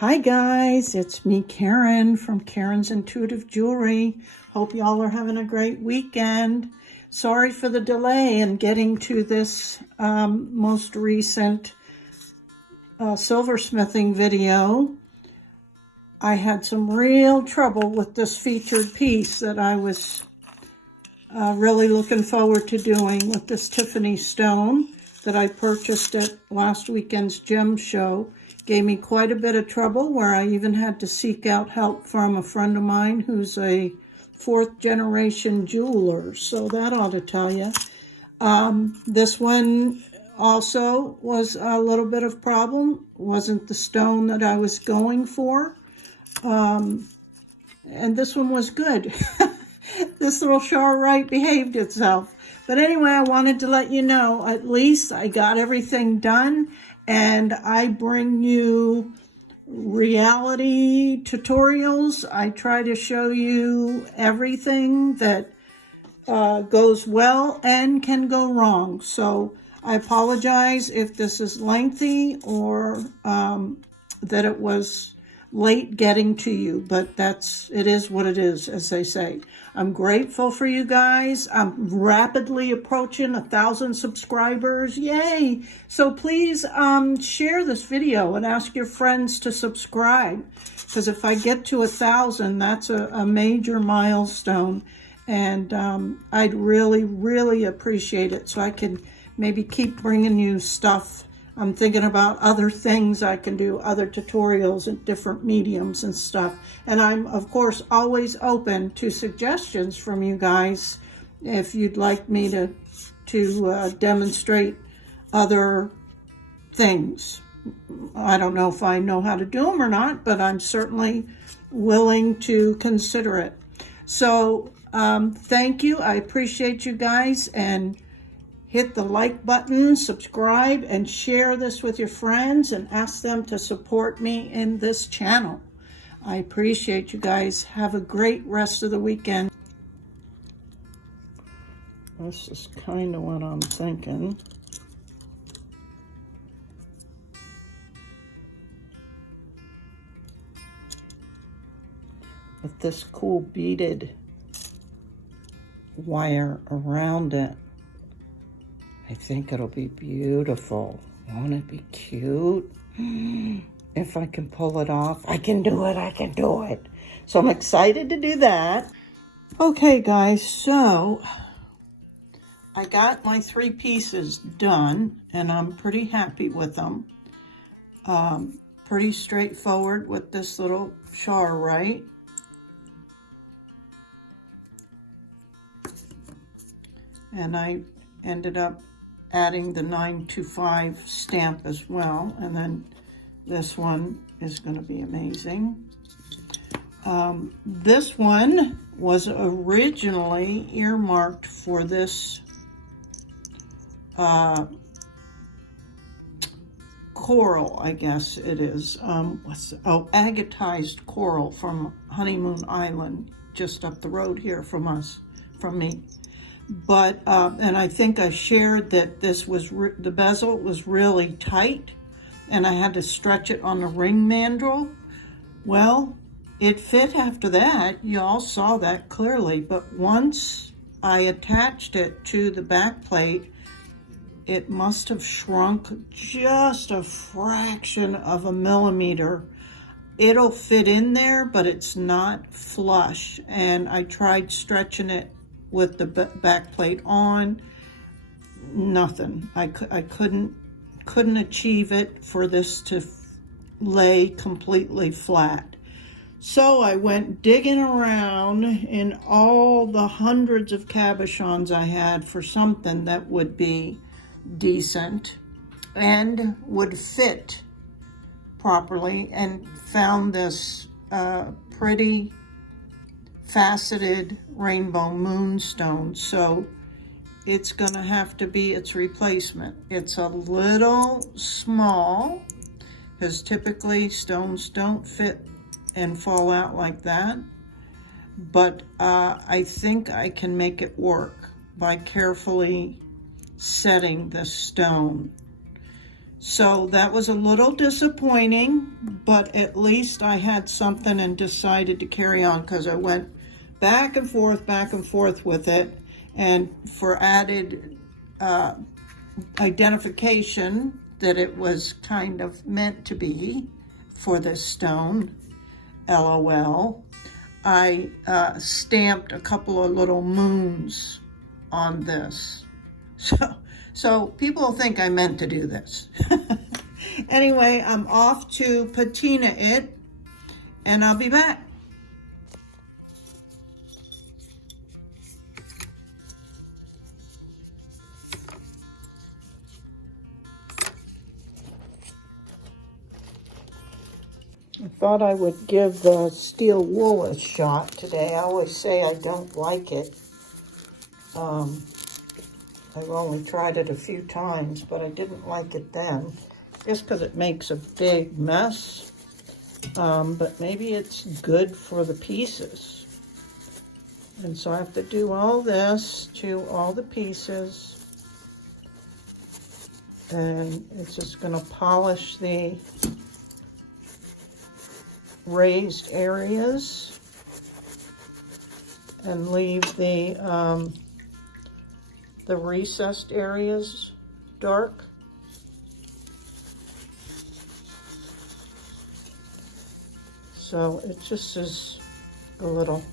Hi guys, it's me Karen from Karen's Intuitive Jewelry. Hope y'all are having a great weekend. Sorry for the delay in getting to this most recent silversmithing video. I had some real trouble with this featured piece that I was really looking forward to doing with this Tiffany Stone that I purchased at last weekend's gem show. Gave me quite a bit of trouble, where I even had to seek out help from a friend of mine who's a fourth generation jeweler. So that ought to tell you. This one also was a little bit of problem. Wasn't the stone that I was going for. And this one was good. This little Charoite behaved itself. But anyway, I wanted to let you know, at least I got everything done. And I bring you reality tutorials. I try to show you everything that goes well and can go wrong. So I apologize if this is lengthy or that it was late getting to you, but it is what it is, as they say. I'm grateful for you guys. I'm rapidly approaching 1,000 subscribers. Yay! So please share this video and ask your friends to subscribe, because if I get to 1,000, that's a major milestone, and I'd really, really appreciate it, so I can maybe keep bringing you stuff. I'm thinking about other things I can do, other tutorials and different mediums and stuff. And I'm, of course, always open to suggestions from you guys if you'd like me to demonstrate other things. I don't know if I know how to do them or not, but I'm certainly willing to consider it. So thank you. I appreciate you guys, and hit the like button, subscribe, and share this with your friends and ask them to support me in this channel. I appreciate you guys. Have a great rest of the weekend. This is kind of what I'm thinking. With this cool beaded wire around it. I think it'll be beautiful. Won't it be cute? If I can pull it off, I can do it, I can do it. So I'm excited to do that. Okay, guys, so I got my 3 pieces done, and I'm pretty happy with them. Pretty straightforward with this little Charoite. And I ended up adding the 925 stamp as well, and then this one is going to be amazing. This one was originally earmarked for this coral, I guess it is. Agatized coral from Honeymoon Island, just up the road here from me. But, and I think I shared that this was, the bezel was really tight, and I had to stretch it on the ring mandrel. Well, it fit after that. You all saw that clearly. But once I attached it to the back plate, it must have shrunk just a fraction of a millimeter. It'll fit in there, but it's not flush. And I tried stretching it with the back plate on. Nothing. I couldn't achieve it for this to lay completely flat. So I went digging around in all the hundreds of cabochons I had for something that would be decent and would fit properly, and found this pretty faceted rainbow moonstone. So it's gonna have to be its replacement. It's a little small, because typically stones don't fit and fall out like that, but I think I can make it work by carefully setting the stone. So that was a little disappointing, but at least I had something and decided to carry on, because I went back and forth with it. And for added identification that it was kind of meant to be for this stone, LOL, I stamped a couple of little moons on this. So people think I meant to do this. Anyway, I'm off to patina it, and I'll be back. I thought I would give the steel wool a shot today. I always say I don't like it. I've only tried it a few times, but I didn't like it then, just because it makes a big mess. But maybe it's good for the pieces. And so I have to do all this to all the pieces. And it's just going to polish the raised areas and leave the recessed areas dark. So it just is a little,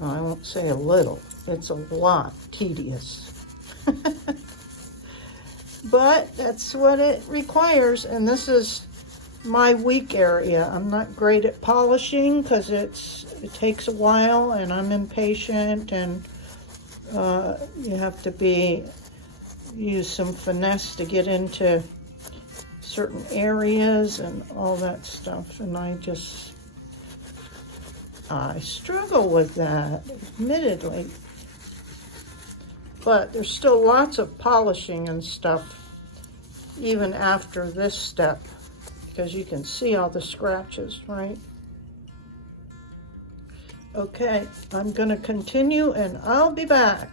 well, I won't say a little, it's a lot tedious. But that's what it requires, and this is my weak area. I'm not great at polishing because it takes a while, and I'm impatient, and you have to use some finesse to get into certain areas and all that stuff, and I struggle with that, admittedly. But there's still lots of polishing and stuff even after this step, because you can see all the scratches, right? Okay, I'm going to continue, and I'll be back.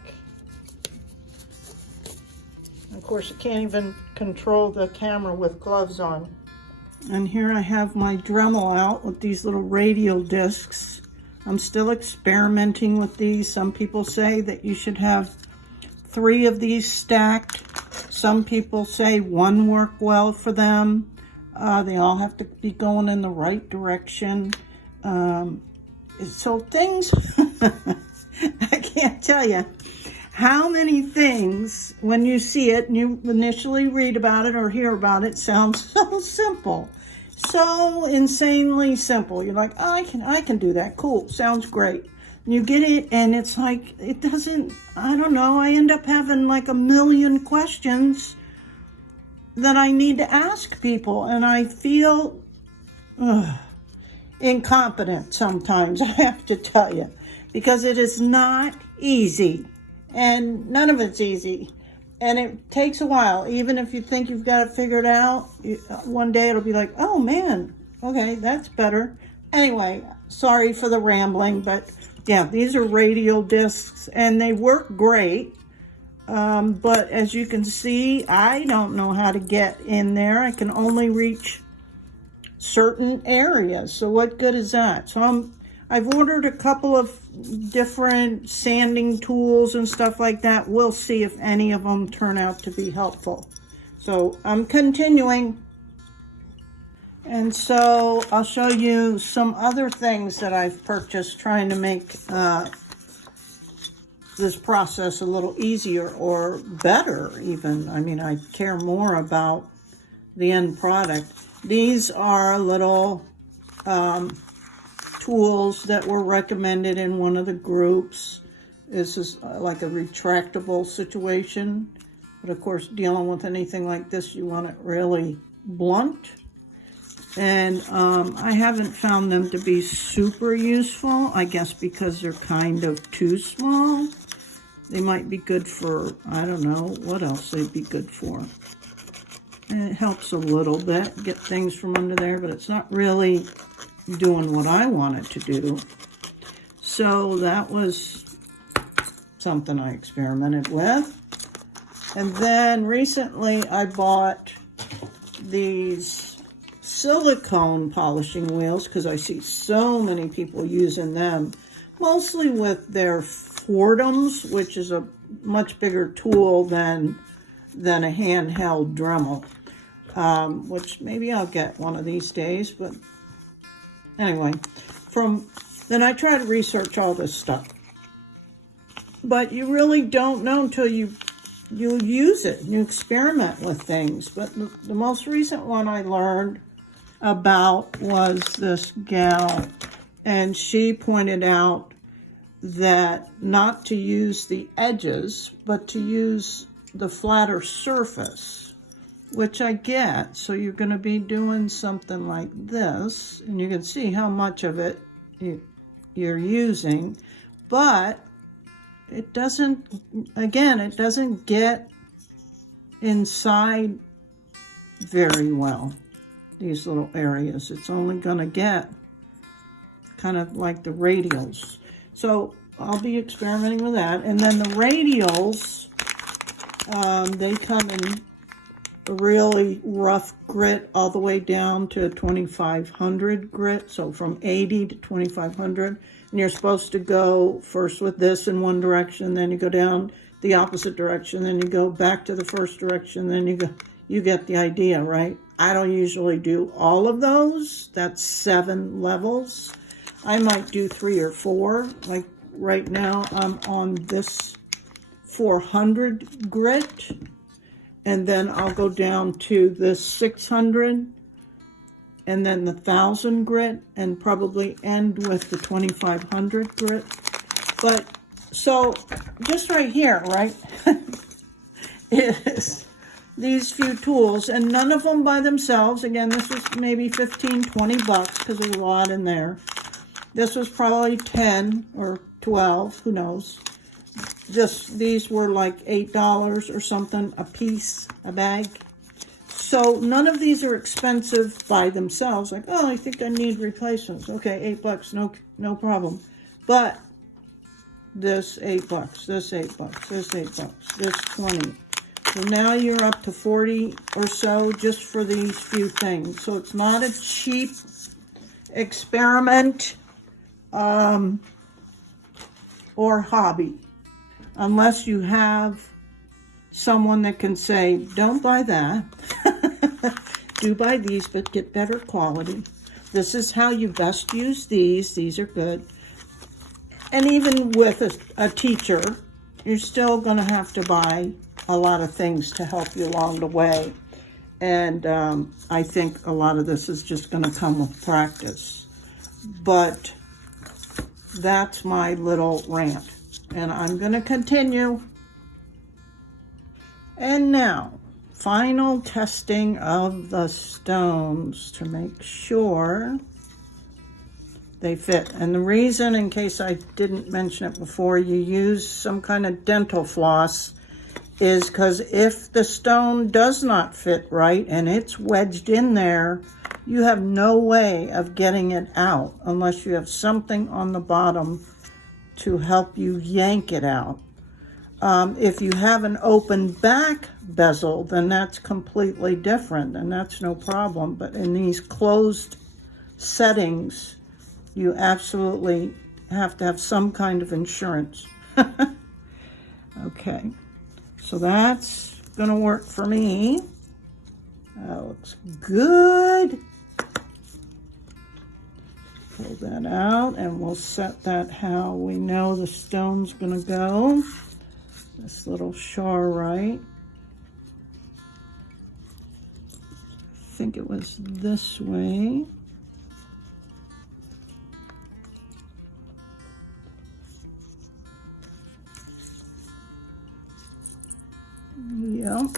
Of course, you can't even control the camera with gloves on. And here I have my Dremel out with these little radial discs. I'm still experimenting with these. Some people say that you should have 3 of these stacked. Some people say 1 work well for them. They all have to be going in the right direction. So things, I can't tell you how many things, when you see it and you initially read about it or hear about it, sounds so simple. So insanely simple. You're like, oh, I can do that. Cool. Sounds great. And you get it, and it's like, it doesn't, I don't know, I end up having like a million questions that I need to ask people, and I feel incompetent sometimes, I have to tell you, because it is not easy, and none of it's easy, and it takes a while. Even if you think you've got it figured out, one day it'll be like, oh man, okay, that's better. Anyway, sorry for the rambling, but yeah, these are radial discs, and they work great. But as you can see, I don't know how to get in there. I can only reach certain areas. So what good is that? So I've ordered a couple of different sanding tools and stuff like that. We'll see if any of them turn out to be helpful. So I'm continuing. And so I'll show you some other things that I've purchased, trying to make this process a little easier or better even. I mean, I care more about the end product. These are little tools that were recommended in one of the groups. This is like a retractable situation. But of course, dealing with anything like this, you want it really blunt. And I haven't found them to be super useful, I guess because they're kind of too small. They might be good for, I don't know, what else they'd be good for. And it helps a little bit, get things from under there, but it's not really doing what I want it to do. So that was something I experimented with. And then recently I bought these silicone polishing wheels because I see so many people using them, mostly with their Fordhams, which is a much bigger tool than a handheld Dremel, which maybe I'll get one of these days. But anyway, then I try to research all this stuff. But you really don't know until you use it, you experiment with things. But the most recent one I learned about was this gal, and she pointed out that not to use the edges, but to use the flatter surface, which I get. So you're going to be doing something like this, and you can see how much of it you're using, but it doesn't, again, it doesn't get inside very well, these little areas. It's only going to get kind of like the radials. So I'll be experimenting with that. And then the radials, they come in a really rough grit all the way down to 2500 grit. So from 80 to 2500. And you're supposed to go first with this in one direction, then you go down the opposite direction, then you go back to the first direction, then you get the idea, right? I don't usually do all of those. That's 7 levels. I might do 3 or 4. Like right now, I'm on this 400 grit, and then I'll go down to this 600, and then the 1000 grit, and probably end with the 2500 grit. But so just right here, right, is these few tools, and none of them by themselves. Again, this was maybe 15, 20 bucks because there's a lot in there. This was probably 10 or 12, who knows. These were like $8 or something a piece, a bag. So none of these are expensive by themselves. Like, oh, I think I need replacements. Okay, $8, no problem. But this $8, this $8, this $8, this 20. So now you're up to 40 or so just for these few things. So it's not a cheap experiment or hobby, unless you have someone that can say, don't buy that. Do buy these, but get better quality. This is how you best use these. These are good. And even with a teacher, you're still going to have to buy a lot of things to help you along the way. And I think a lot of this is just going to come with practice. But that's my little rant. And I'm going to continue. And now, final testing of the stones to make sure they fit. And the reason, in case I didn't mention it before, you use some kind of dental floss is because if the stone does not fit right and it's wedged in there, you have no way of getting it out unless you have something on the bottom to help you yank it out. If you have an open back bezel, then that's completely different, and that's no problem. But in these closed settings, you absolutely have to have some kind of insurance. Okay, so that's gonna work for me. That looks good. Pull that out, and we'll set that how we know the stone's gonna go. This little Charoite. I think it was this way. Yep.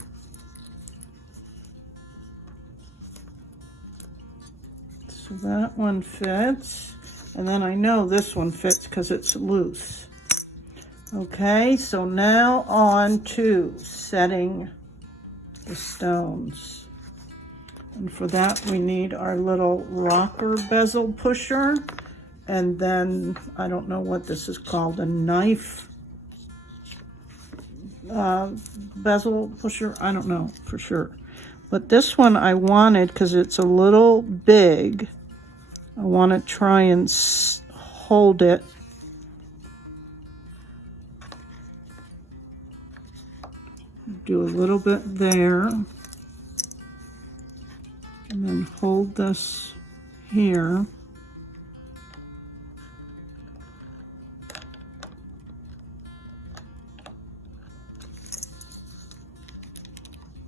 So that one fits. And then I know this one fits because it's loose. Okay, so now on to setting the stones. And for that we need our little rocker bezel pusher. And then, I don't know what this is called, a knife bezel pusher. I don't know for sure. But this one I wanted, because it's a little big, I want to try and hold it. Do a little bit there. And then hold this here.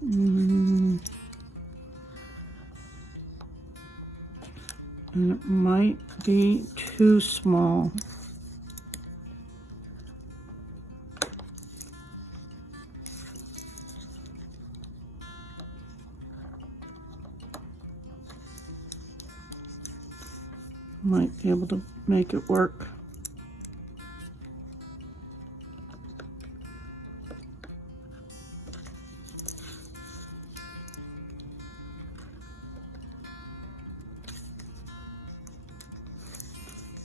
And it might be too small. Might be able to make it work.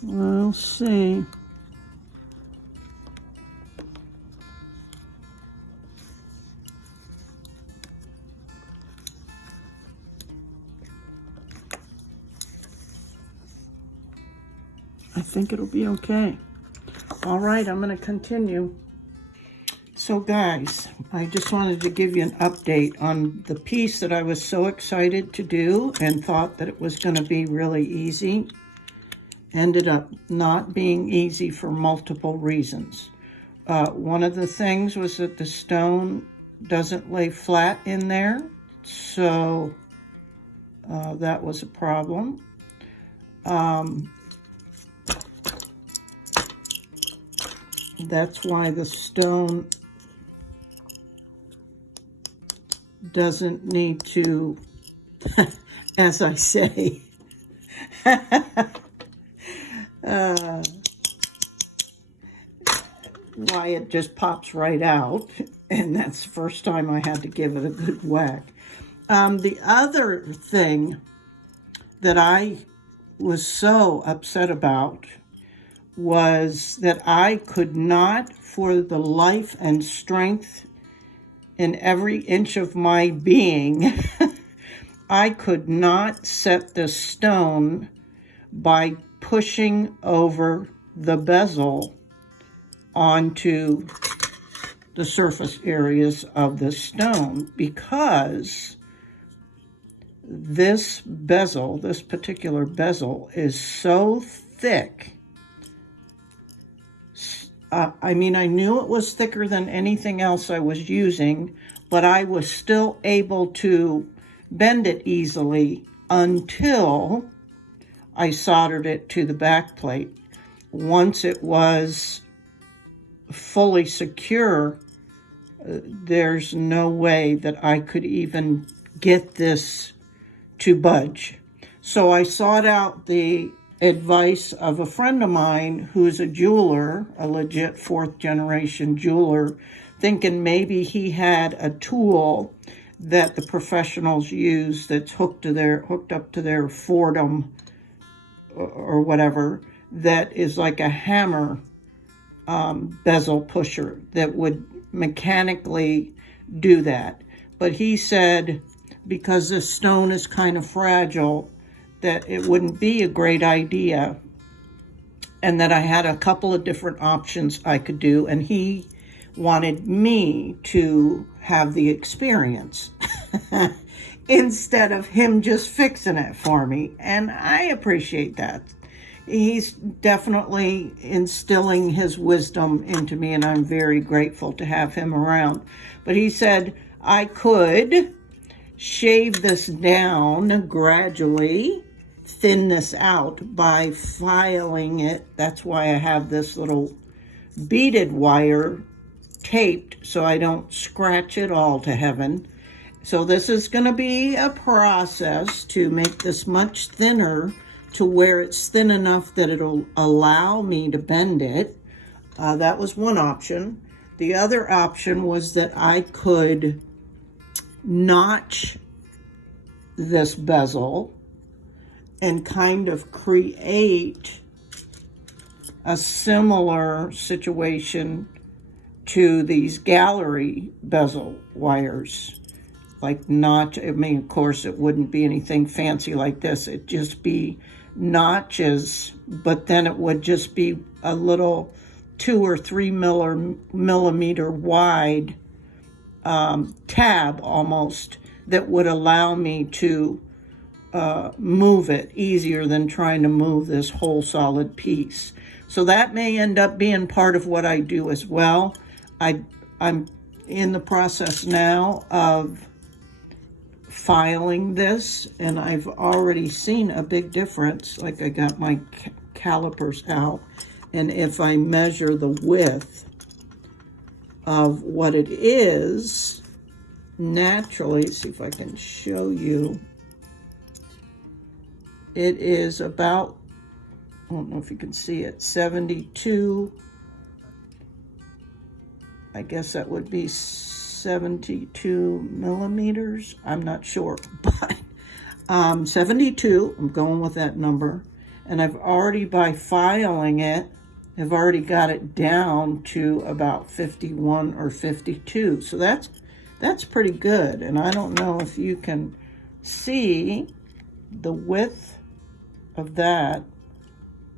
We'll see. I think it'll be okay. All right, I'm going to continue. So guys, I just wanted to give you an update on the piece that I was so excited to do and thought that it was going to be really easy. Ended up not being easy for multiple reasons. One of the things was that the stone doesn't lay flat in there, so that was a problem. That's why the stone doesn't need to, as I say, why it just pops right out, and that's the first time I had to give it a good whack. The other thing that I was so upset about was that I could not, for the life and strength in every inch of my being, I could not set the stone by pushing over the bezel onto the surface areas of the stone, because this bezel, this particular bezel, is so thick. I mean, I knew it was thicker than anything else I was using, but I was still able to bend it easily until I soldered it to the back plate. Once it was fully secure, there's no way that I could even get this to budge. So I sought out the advice of a friend of mine who's a jeweler, a legit fourth generation jeweler, thinking maybe he had a tool that the professionals use that's hooked up to their Fordham or whatever, that is like a hammer bezel pusher that would mechanically do that. But he said, because this stone is kind of fragile, that it wouldn't be a great idea, and that I had a couple of different options I could do, and he wanted me to have the experience instead of him just fixing it for me, and I appreciate that. He's definitely instilling his wisdom into me, and I'm very grateful to have him around. But he said I could shave this down gradually, thin this out by filing it. That's why I have this little beaded wire taped so I don't scratch it all to heaven. So this is going to be a process to make this much thinner, to where it's thin enough that it'll allow me to bend it. That was one option. The other option was that I could notch this bezel and kind of create a similar situation to these gallery bezel wires, like notch. I mean, of course, it wouldn't be anything fancy like this. It'd just be notches, but then it would just be a little 2 or 3 millimeter wide tab almost that would allow me to move it easier than trying to move this whole solid piece. So that may end up being part of what I do as well. I'm in the process now of filing this, and I've already seen a big difference. Like, I got my calipers out, and if I measure the width of what it is, naturally, see if I can show you, it is about, I don't know if you can see it, 72, I guess that would be 72 millimeters. I'm not sure, but 72, I'm going with that number. And I've already, by filing it, I've already got it down to about 51 or 52. So that's pretty good. And I don't know if you can see the width of that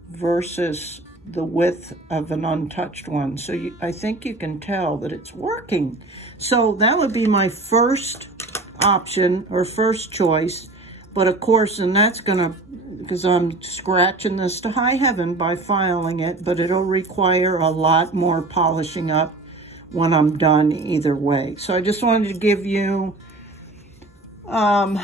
versus the width of an untouched one. So I think you can tell that it's working. So that would be my first option or first choice. But of course, and that's gonna, because I'm scratching this to high heaven by filing it, but it'll require a lot more polishing up when I'm done either way. So I just wanted to give you an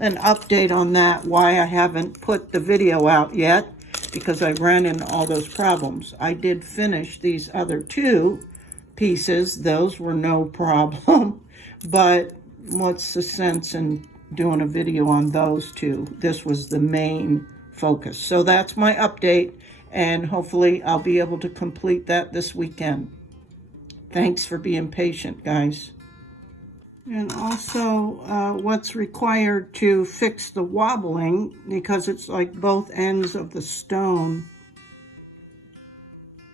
update on that, why I haven't put the video out yet, because I ran into all those problems. I did finish these other 2 pieces. Those were no problem. But what's the sense in doing a video on those 2? This was the main focus. So that's my update, and hopefully I'll be able to complete that this weekend. Thanks for being patient, guys. And also what's required to fix the wobbling, because it's like both ends of the stone.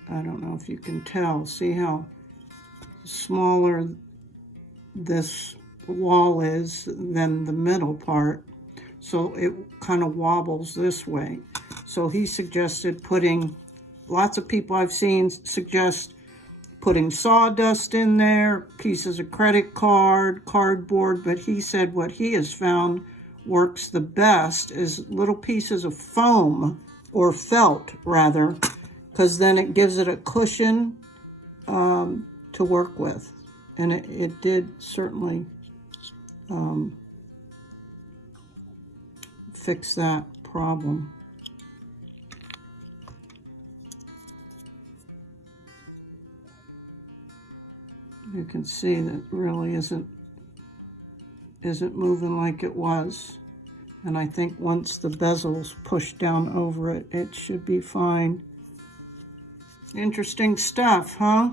I don't know if you can tell. See how smaller this wall is than the middle part. So it kind of wobbles this way. So he suggested putting, lots of people I've seen suggest putting sawdust in there, pieces of credit card, cardboard, but he said what he has found works the best is little pieces of foam, or felt rather, because then it gives it a cushion to work with. And it did certainly fix that problem. You can see that really isn't moving like it was. And I think once the bezel's pushed down over it, it should be fine. Interesting stuff, huh?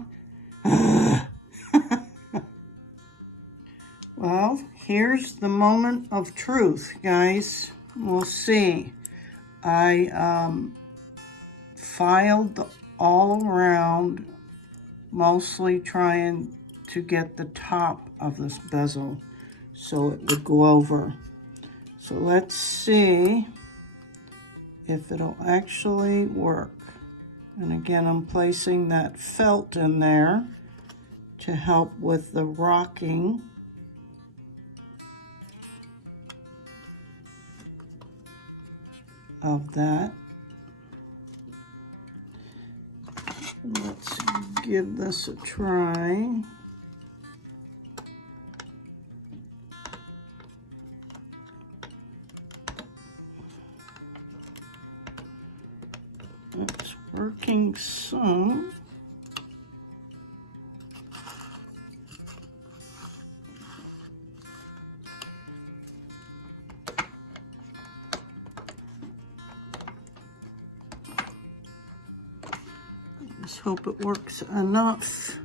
Well, here's the moment of truth, guys. We'll see. I filed all around, mostly trying to get the top of this bezel so it would go over. So let's see if it'll actually work. And again, I'm placing that felt in there to help with the rocking. Of that. Let's give this a try. It's working some. Just hope it works enough.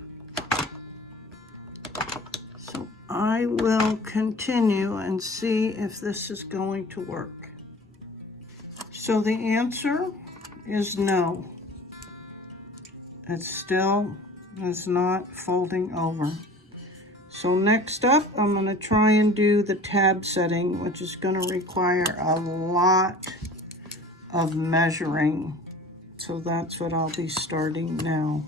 So I will continue and see if this is going to work. So the answer is no. It's still is not folding over. So next up, I'm going to try and do the tab setting, which is going to require a lot of measuring. So that's what I'll be starting now.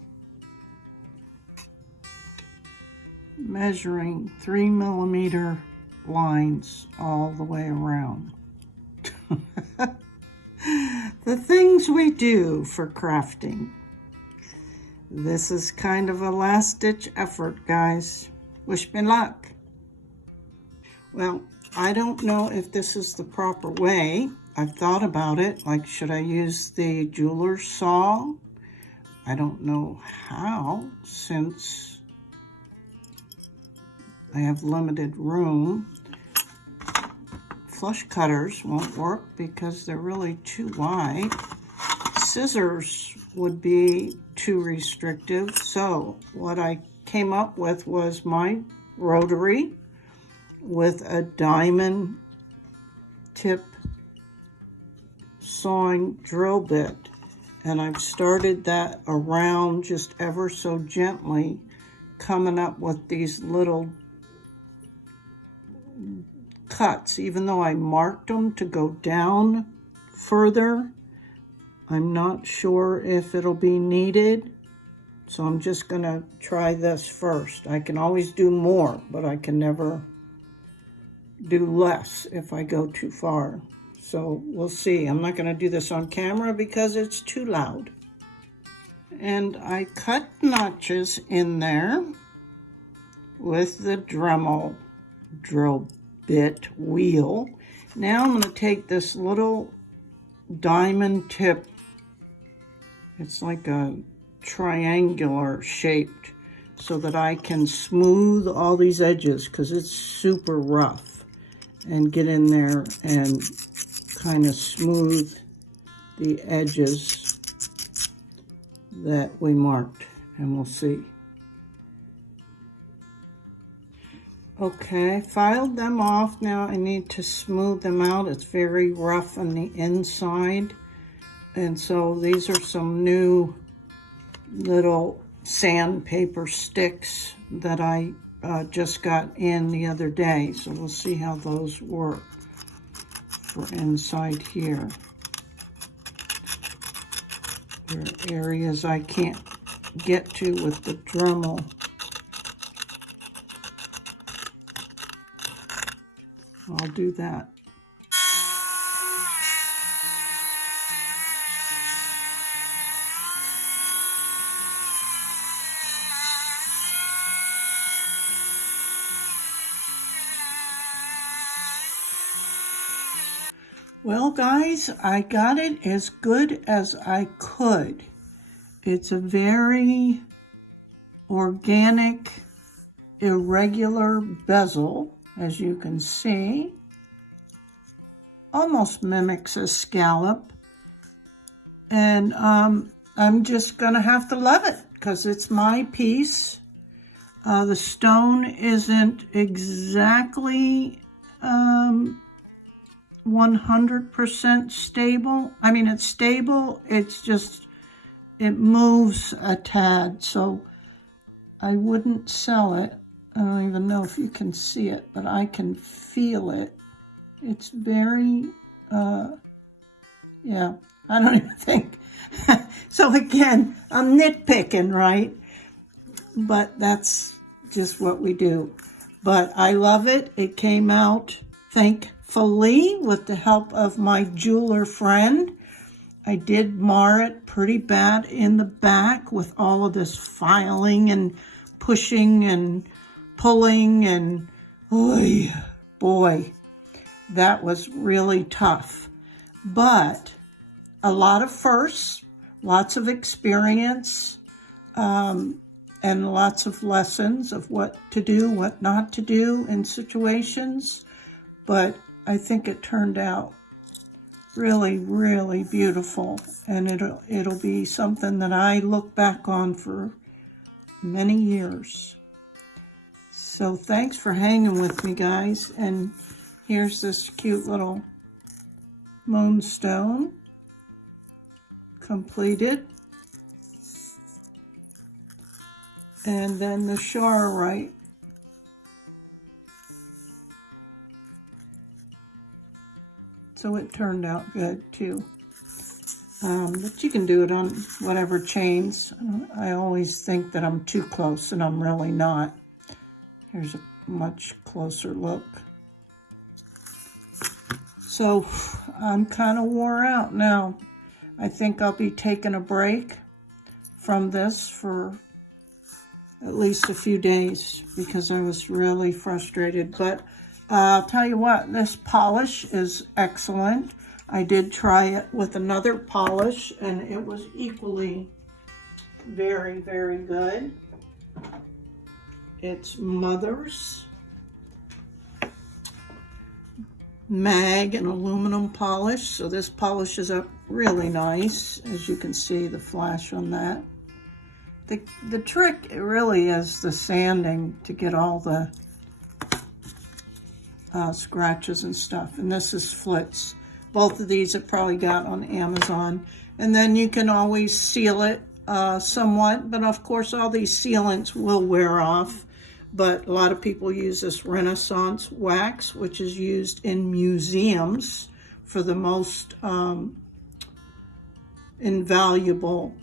Measuring 3mm lines all the way around. The things we do for crafting. This is kind of a last-ditch effort, guys. Wish me luck. Well, I don't know if this is the proper way. I've thought about it, like should I use the jeweler's saw? I don't know how, since I have limited room. Flush cutters won't work because they're really too wide. Scissors would be too restrictive. So what I came up with was my Rotary with a diamond tip sawing drill bit. And I've started that around just ever so gently, coming up with these little cuts. Even though I marked them to go down further, I'm not sure if it'll be needed. So I'm just gonna try this first. I can always do more, but I can never do less if I go too far. So we'll see. I'm not gonna do this on camera because it's too loud. And I cut notches in there with the Dremel drill bit wheel. Now I'm gonna take this little diamond tip. It's like a triangular shaped, so that I can smooth all these edges because it's super rough, and get in there and kind of smooth the edges that we marked, and we'll see. Okay, I filed them off. Now I need to smooth them out. It's very rough on the inside, and so these are some new little sandpaper sticks that I just got in the other day. So we'll see how those work for inside here. There are areas I can't get to with the Dremel. I'll do that. Well, guys, I got it as good as I could. It's a very organic, irregular bezel, as you can see. Almost mimics a scallop. And I'm just gonna have to love it because it's my piece. The stone isn't exactly 100% stable. I mean, it's stable, it's just, it moves a tad, so I wouldn't sell it. I don't even know if you can see it, but I can feel it. It's very, yeah, I don't even think. So again, I'm nitpicking, right? But that's just what we do. But I love it. It came out, thankfully, with the help of my jeweler friend. I did mar it pretty bad in the back with all of this filing and pushing and pulling, and oy, boy, that was really tough. But a lot of firsts, lots of experience, and lots of lessons of what to do, what not to do in situations. But I think it turned out really, really beautiful, and it'll be something that I look back on for many years. So thanks for hanging with me, guys. And here's this cute little moonstone completed. And then the Charoite. So it turned out good too. But you can do it on whatever chains. I always think that I'm too close, and I'm really not. Here's a much closer look. So I'm kind of wore out now. I think I'll be taking a break from this for at least a few days because I was really frustrated. But I'll tell you what, this polish is excellent. I did try it with another polish, and it was equally very, very good. It's Mother's mag and aluminum polish. So this polishes up really nice, as you can see the flash on that. The trick really is the sanding to get all the scratches and stuff. And this is Flitz. Both of these I probably got on Amazon. And then you can always seal it somewhat, but of course all these sealants will wear off. But a lot of people use this Renaissance wax, which is used in museums for the most invaluable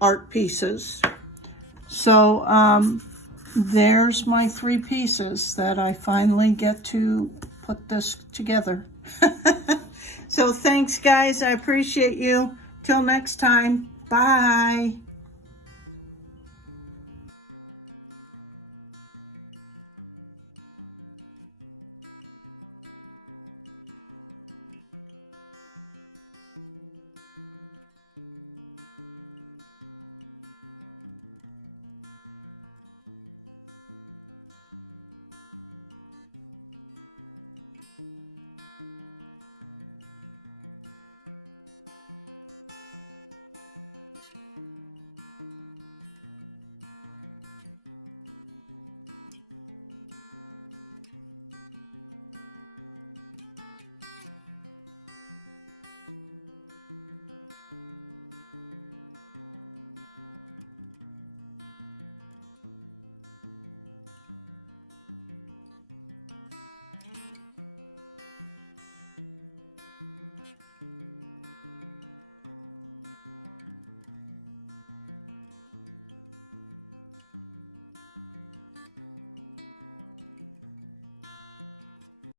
art pieces. So there's my 3 pieces that I finally get to put this together. So thanks, guys. I appreciate you. Till next time. Bye.